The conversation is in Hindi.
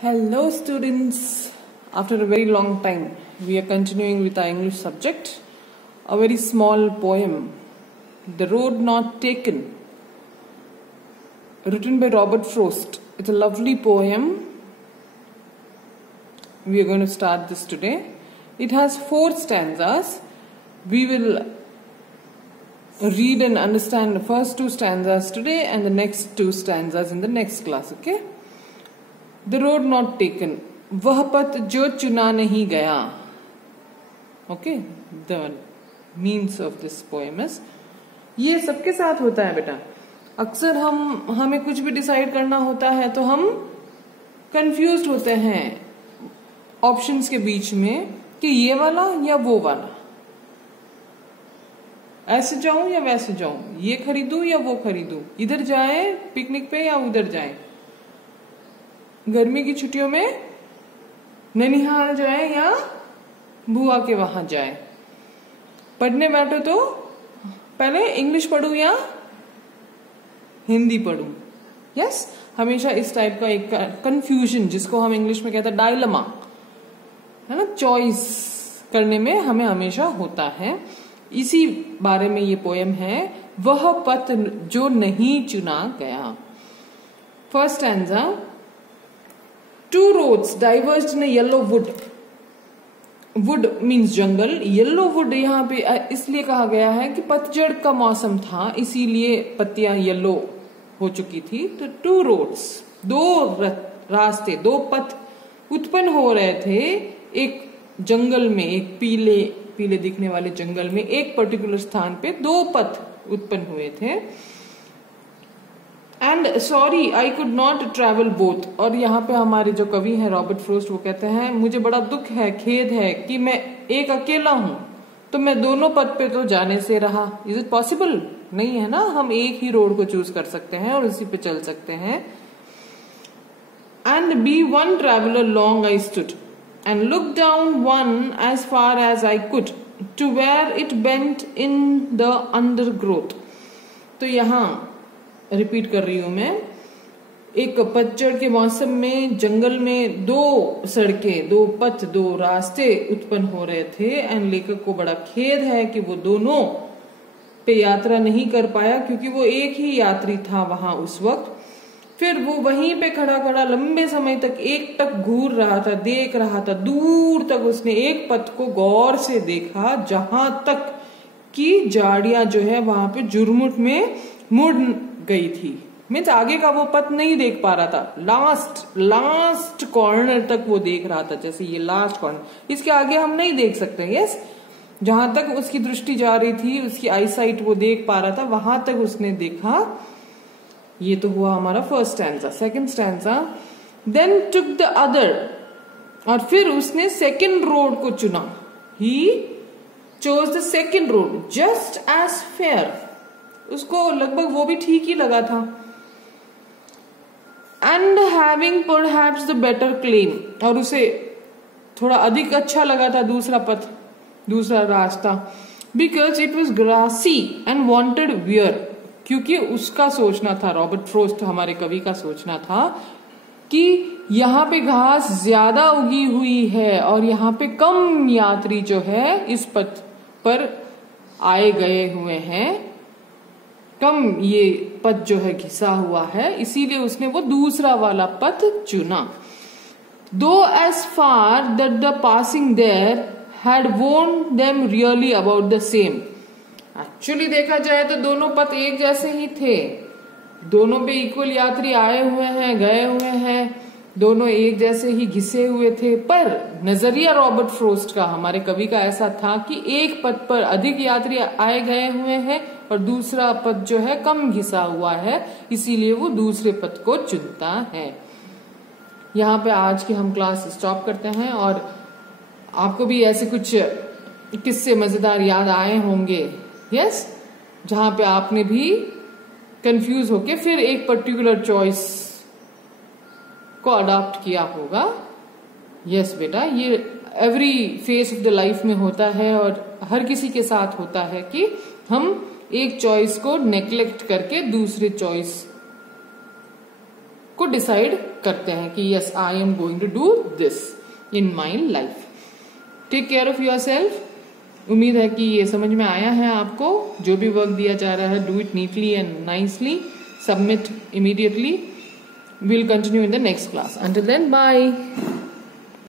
Hello students, after a very long time we are continuing with our English subject. A very small poem, The Road Not Taken, written by Robert Frost. It's a lovely poem. We are going to start this today. It has 4 stanzas. We will read and understand the first 2 stanzas today and the next 2 stanzas in the next class, okay? The road not taken, वह पथ जो चुना नहीं गया. Okay, the means of this poem is, ये सबके साथ होता है बेटा. अक्सर हमें कुछ भी डिसाइड करना होता है तो हम कंफ्यूज्ड होते हैं ऑप्शंस के बीच में कि ये वाला या वो वाला, ऐसे जाऊं या वैसे जाऊं, ये खरीदूं या वो खरीदूं, इधर जाएं पिकनिक पे या उधर जाएं, गर्मी की छुट्टियों में नैनीहाल जाए या बुआ के वहां जाए, पढ़ने बैठो तो पहले इंग्लिश पढ़ूं या हिंदी पढ़ूं. यस, हमेशा इस टाइप का एक कंफ्यूजन, जिसको हम इंग्लिश में कहते हैं डायलेमा, है ना, चॉइस करने में हमें हमेशा होता है. इसी बारे में ये पोएम है, वह पथ जो नहीं चुना गया. First stanza. Two roads diverged in a yellow wood. Wood means jungle. Yellow wood यहाँ पे इसलिए कहा गया है कि पतझड़ का मौसम था, इसीलिए पत्तियां येलो हो चुकी थी. तो two roads, 2 रास्ते, 2 पथ उत्पन्न हो रहे थे एक जंगल में, एक पीले पीले दिखने वाले जंगल में, एक पर्टिकुलर स्थान पे 2 पथ उत्पन्न हुए थे. And sorry I could not travel both. और यहाँ पे हमारे जो कवि हैं रॉबर्ट फ्रोस्ट, वो कहते हैं मुझे बड़ा दुख है, खेद है कि मैं एक अकेला हूं, तो मैं दोनों पथ पे तो जाने से रहा. Is it possible? नहीं है ना, हम एक ही रोड को चूज कर सकते हैं और उसी पे चल सकते हैं. And be one traveller long I stood and look down one as far as I could to where it bent in the undergrowth. तो यहाँ रिपीट कर रही हूं मैं. एक पतझड़ के मौसम में जंगल में 2 सड़कें, 2 पथ, 2 रास्ते उत्पन्न हो रहे थे. एंड लेखक को बड़ा खेद है कि वो दोनों पे यात्रा नहीं कर पाया, क्योंकि वो एक ही यात्री था वहां उस वक्त. फिर वो वहीं पे खड़ा खड़ा लंबे समय तक एकटक घूर रहा था, देख रहा था. दूर तक उसने एक पथ को गौर से देखा, जहां तक कि झाड़ियां जो है वहां पे जुरमुट में मुड़ गई थी. मीन्स आगे का वो पथ नहीं देख पा रहा था. लास्ट कॉर्नर तक वो देख रहा था, जैसे ये लास्ट कॉर्नर, इसके आगे हम नहीं देख सकते. यस, जहां तक उसकी दृष्टि जा रही थी, उसकी आई साइट वो देख पा रहा था, वहां तक उसने देखा. ये तो हुआ हमारा first stanza. Second stanza. Then took the other, और फिर उसने सेकंड रोड को चुना. He chose the second road just as fair. उसको लगभग वो भी ठीक ही लगा था. And having perhaps the better claim, और उसे थोड़ा अधिक अच्छा लगा था दूसरा पथ, दूसरा रास्ता. Because it was grassy and wanted wear, क्योंकि उसका सोचना था, रॉबर्ट फ्रोस्ट हमारे कवि का सोचना था कि यहाँ पे घास ज्यादा उगी हुई है और यहाँ पे कम यात्री जो है इस पथ पर आए गए हुए हैं, कम ये पथ जो है घिसा हुआ है, इसीलिए उसने वो दूसरा वाला पथ चुना. Though as far that the passing there had worn them really about the same. Actually देखा जाए तो दोनों पथ एक जैसे ही थे, दोनों पे इक्वल यात्री आए हुए हैं, गए हुए हैं, दोनों एक जैसे ही घिसे हुए थे. पर नजरिया रॉबर्ट फ्रोस्ट का, हमारे कवि का ऐसा था कि एक पथ पर अधिक यात्री आए गए हुए हैं और दूसरा पथ जो है कम घिसा हुआ है, इसीलिए वो दूसरे पथ को चुनता है. यहाँ पे आज की हम क्लास स्टॉप करते हैं. और आपको भी ऐसे कुछ किस्से मजेदार याद आए होंगे, यस, जहां पे आपने भी कंफ्यूज होके फिर एक पर्टिकुलर चॉइस को अडॉप्ट किया होगा. यस बेटा, ये every phase of the life में होता है और हर किसी के साथ होता है कि हम एक चॉइस को नेग्लेक्ट करके दूसरे चॉइस को डिसाइड करते हैं कि yes I am going to do this in my life. Take care of yourself. उम्मीद है कि ये समझ में आया है आपको। जो भी वर्क दिया जा रहा है, do it neatly and nicely, submit immediately. We'll continue in the next class. Until then, bye.